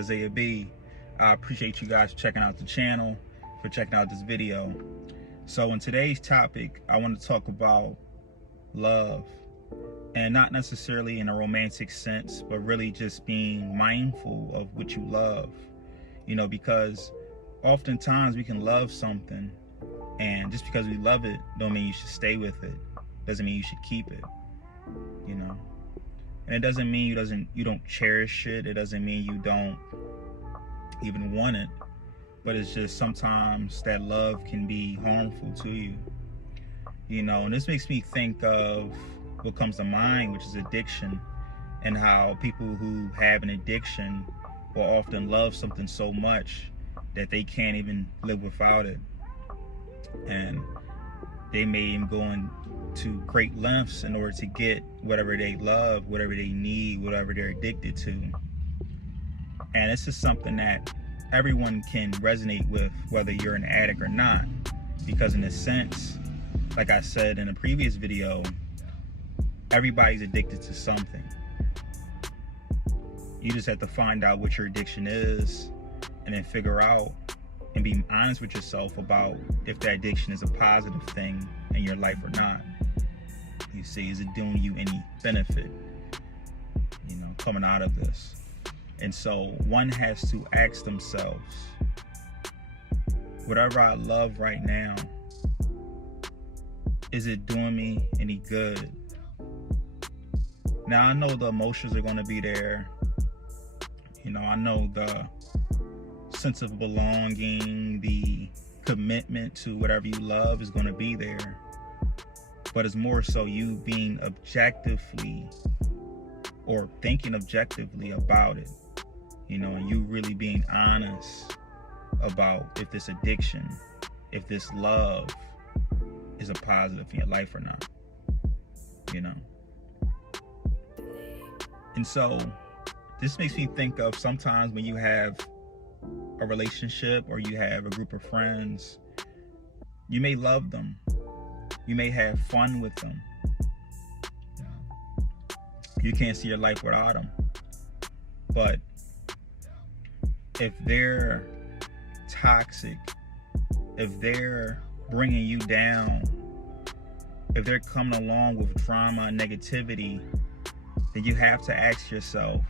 Isaiah B. I appreciate you guys checking out the channel, for checking out this video. So in today's topic, I want to talk about love, and not necessarily in a romantic sense, but really just being mindful of what you love. You know, because oftentimes we can love something, and just because we love it don't mean you should stay with it. Doesn't mean you should keep it. You know, and it doesn't mean you don't cherish it. It doesn't mean you don't even want it. But it's just sometimes that love can be harmful to you. You know, and this makes me think of what comes to mind, which is addiction, and how people who have an addiction will often love something so much that they can't even live without it. And they may even go into great lengths in order to get whatever they love, whatever they need, whatever they're addicted to. And this is something that everyone can resonate with, whether you're an addict or not, because in a sense, like I said in a previous video, everybody's addicted to something. You just have to find out what your addiction is, and then figure out and be honest with yourself about if that addiction is a positive thing in your life or not. You see, is it doing you any benefit, you know, coming out of this? And so one has to ask themselves, whatever I love right now, is it doing me any good? Now, I know the emotions are going to be there. You know, I know the sense of belonging, the commitment to whatever you love is going to be there. But it's more so you being objectively, or thinking objectively about it. You know, and you really being honest about if this addiction, if this love is a positive in your life or not, you know. And so this makes me think of sometimes when you have a relationship or you have a group of friends, you may love them, you may have fun with them, you can't see your life without them. But if they're toxic, if they're bringing you down, if they're coming along with drama and negativity, then you have to ask yourself,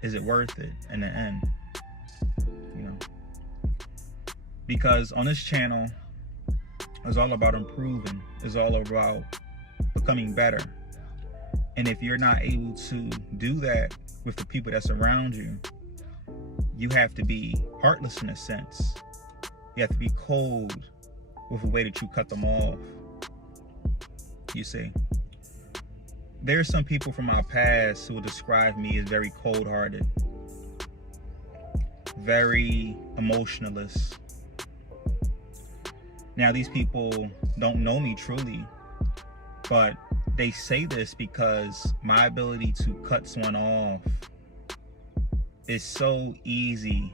is it worth it in the end? You know, because on this channel, it's all about improving. It's all about becoming better. And if you're not able to do that with the people that surround you, you have to be heartless in a sense. You have to be cold with the way that you cut them off. You see, there are some people from our past who will describe me as very cold-hearted, very emotionalist. Now, these people don't know me truly, but they say this because my ability to cut someone off is so easy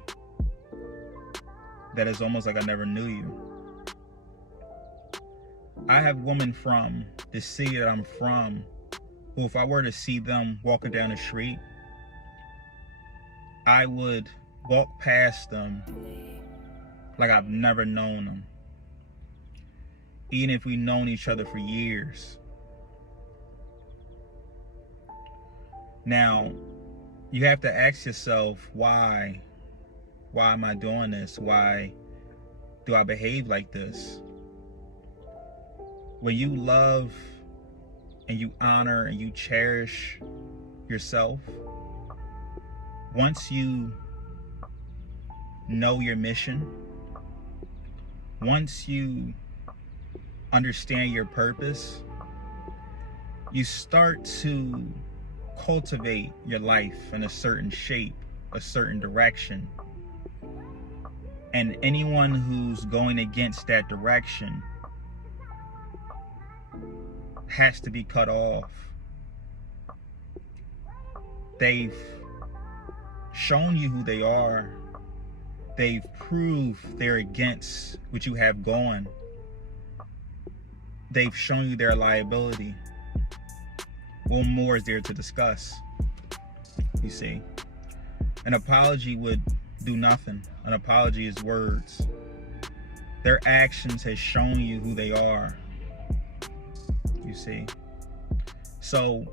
that it's almost like I never knew you. I have women from the city that I'm from who, if I were to see them walking down the street, I would walk past them like I've never known them, even if we've known each other for years. Now, you have to ask yourself, why am I doing this? Why do I behave like this? When you love and you honor and you cherish yourself, once you know your mission, once you understand your purpose, you start to cultivate your life in a certain shape, a certain direction. And anyone who's going against that direction has to be cut off. They've shown you who they are. They've proved they're against what you have going. They've shown you their liability. What more is there to discuss? You see? An apology would do nothing. An apology is words. Their actions has shown you who they are. You see? So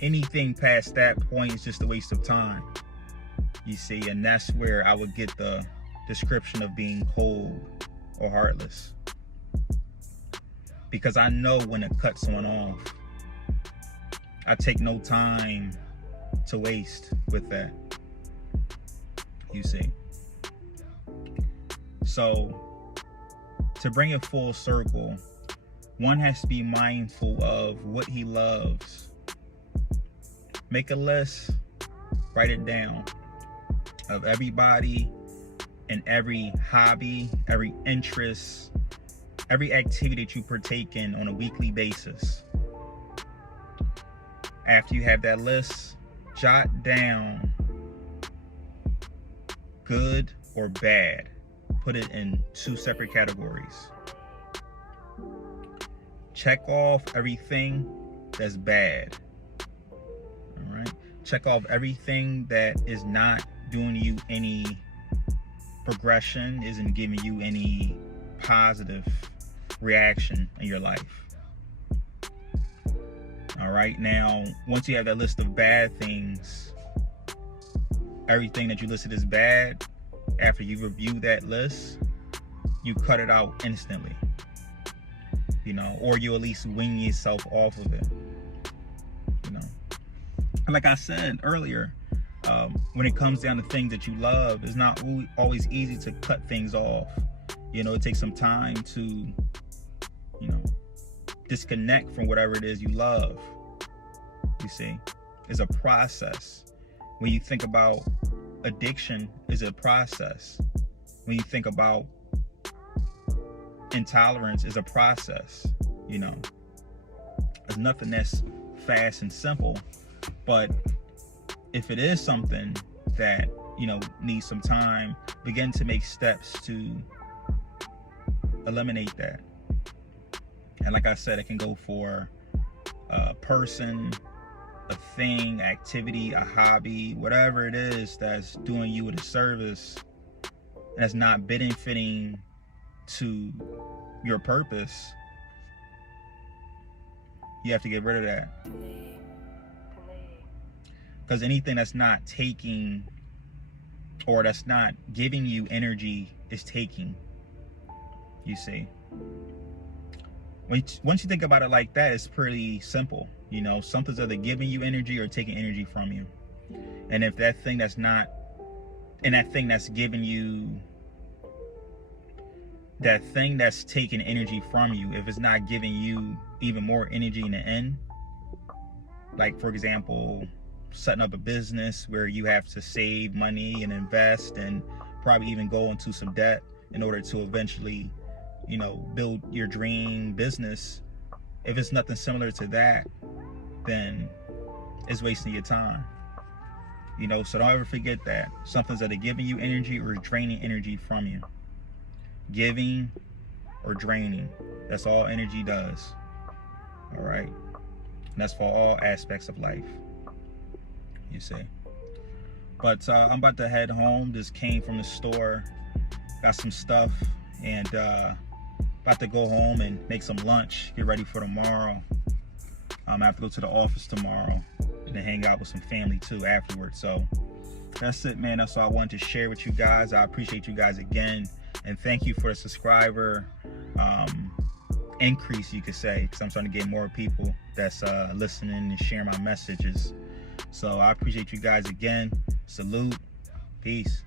anything past that point is just a waste of time. You see? And that's where I would get the description of being cold or heartless. Because I know when to cut someone off. I take no time to waste with that. You see? So to bring it full circle, one has to be mindful of what he loves. Make a list, write it down, of everybody and every hobby, every interest, every activity that you partake in on a weekly basis. After you have that list, jot down good or bad. Put it in 2 separate categories. Check off everything that's bad. All right. Check off everything that is not doing you any progression, isn't giving you any positive reaction in your life. All right. Now, once you have that list of bad things, everything that you listed as bad, after you review that list, you cut it out instantly. You know, or you at least wean yourself off of it. You know, like I said earlier, when it comes down to things that you love, it's not always easy to cut things off. You know, it takes some time to, you know, disconnect from whatever it is you love. You see, it's a process. When you think about addiction, is a process. When you think about intolerance, is a process. You know, there's nothing that's fast and simple. But if it is something that, you know, needs some time, begin to make steps to eliminate that. And like I said, it can go for a person, a thing, activity, a hobby, whatever it is that's doing you a disservice and that's not benefiting to your purpose. You have to get rid of that. Because anything that's not taking, or that's not giving you energy, is taking. You see? Once you think about it like that, it's pretty simple. You know, something's either giving you energy or taking energy from you. And if that thing that's not, and that thing that's giving you, that thing that's taking energy from you, if it's not giving you even more energy in the end, like for example, setting up a business where you have to save money and invest and probably even go into some debt in order to eventually, you know, build your dream business. If it's nothing similar to that, then it's wasting your time. You know, so don't ever forget that. Something's either giving you energy or draining energy from you. Giving or draining. That's all energy does. All right? And that's for all aspects of life. You see? But I'm about to head home. Just came from the store. Got some stuff. And about to go home and make some lunch. Get ready for tomorrow. I have to go to the office tomorrow and then hang out with some family too afterwards. So that's it, man. That's all I wanted to share with you guys. I appreciate you guys again, and thank you for the subscriber increase, you could say, because I'm starting to get more people that's listening and sharing my messages. So I appreciate you guys again. Salute. Peace.